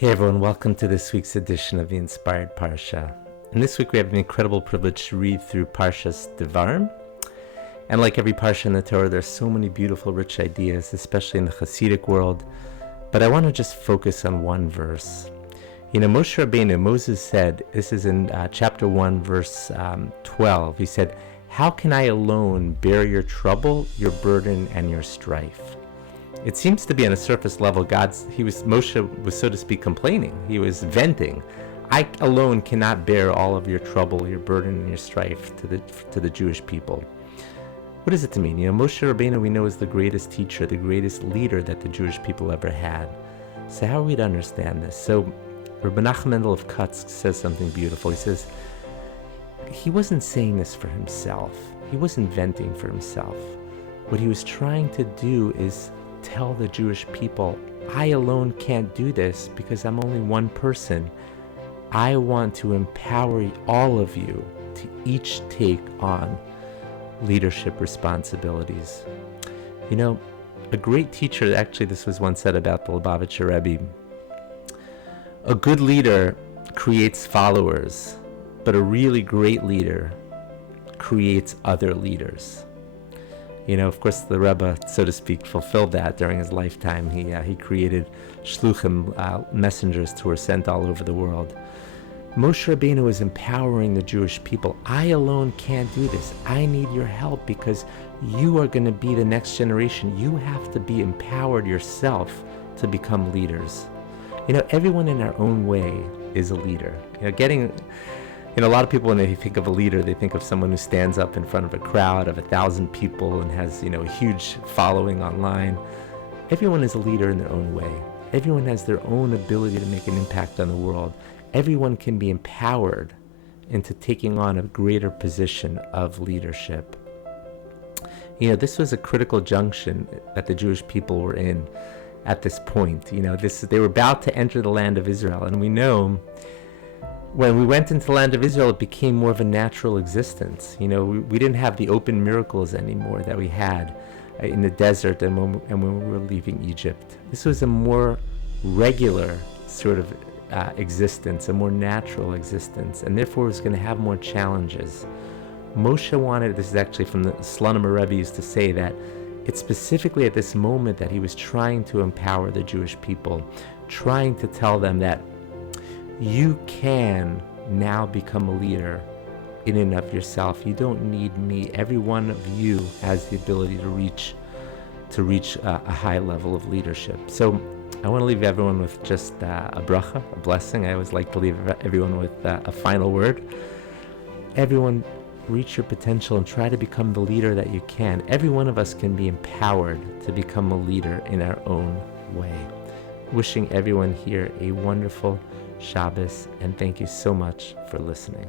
Hey everyone, welcome to this week's edition of the Inspired Parsha. And this week we have an incredible privilege to read through Parshas Devorim. And like every Parsha in the Torah, there's so many beautiful, rich ideas, especially in the Hasidic world. But I want to just focus on one verse. Moshe Rabbeinu, Moses said, this is in chapter 1, verse 12. He said, "How can I alone bear your trouble, your burden, and your strife?" It seems to be on a surface level, Moshe was, so to speak, complaining. He was venting. I alone cannot bear all of your trouble, your burden, and your strife to the Jewish people. What does it to mean? Moshe Rabbeinu, we know, is the greatest teacher, the greatest leader that the Jewish people ever had. So how are we to understand this? So Rabbi Nachman Mendel of Kutsk says something beautiful. He says, he wasn't saying this for himself. He wasn't venting for himself. What he was trying to do is tell the Jewish people, I alone can't do this because I'm only one person. I want to empower all of you to each take on leadership responsibilities. A great teacher, actually this was once said about the Lubavitcher Rebbe, a good leader creates followers, but a really great leader creates other leaders. Of course, the Rebbe, so to speak, fulfilled that during his lifetime. He created shluchim, messengers who were sent all over the world. Moshe Rabbeinu is empowering the Jewish people. I alone can't do this. I need your help because you are going to be the next generation. You have to be empowered yourself to become leaders. Everyone in our own way is a leader. A lot of people, when they think of a leader, they think of someone who stands up in front of a crowd of 1,000 people and has, a huge following online. Everyone is a leader in their own way. Everyone has their own ability to make an impact on the world. Everyone can be empowered into taking on a greater position of leadership. This was a critical junction that the Jewish people were in at this point. They were about to enter the land of Israel, and we know when we went into the land of Israel, it became more of a natural existence. We didn't have the open miracles anymore that we had in the desert and when we were leaving Egypt. This was a more regular sort of existence, a more natural existence, and therefore was going to have more challenges. Moshe wanted, this is actually from the Slonim Rebbe used to say that it's specifically at this moment that he was trying to empower the Jewish people, trying to tell them that you can now become a leader in and of yourself. You don't need me. Every one of you has the ability to reach a high level of leadership. So I want to leave everyone with just a bracha, a blessing. I always like to leave everyone with a final word. Everyone, reach your potential and try to become the leader that you can. Every one of us can be empowered to become a leader in our own way. Wishing everyone here a wonderful Shabbos, and thank you so much for listening.